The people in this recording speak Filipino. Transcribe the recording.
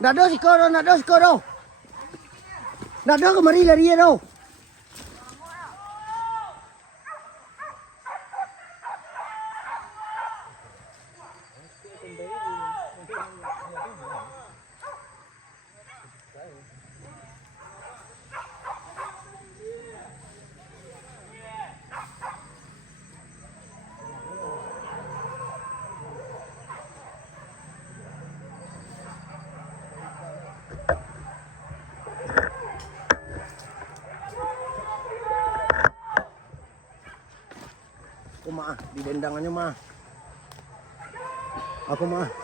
Nado si Koro, nado si Koro. Nado kemari lari ya do. Ako ma, didendangannya ma. Aku ma.